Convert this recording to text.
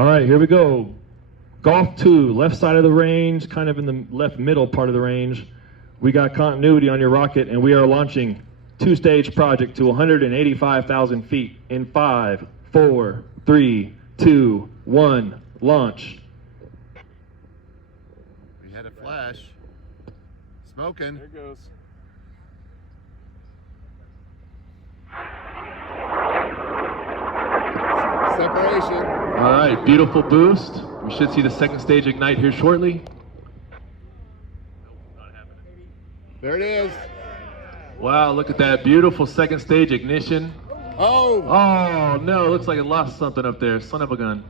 All right, here we go. Golf 2, left side of the range, kind of in the left middle part of the range. We got continuity on your rocket, and we are launching two-stage project to 185,000 feet in 5, 4, 3, 2, 1, launch. We had a flash. Smoking. There it goes. Separation. All right, beautiful boost. We should see the second stage ignite here shortly. There it is. Wow, look at that beautiful second stage ignition. Oh! Oh no, looks like it lost something up there. Son of a gun.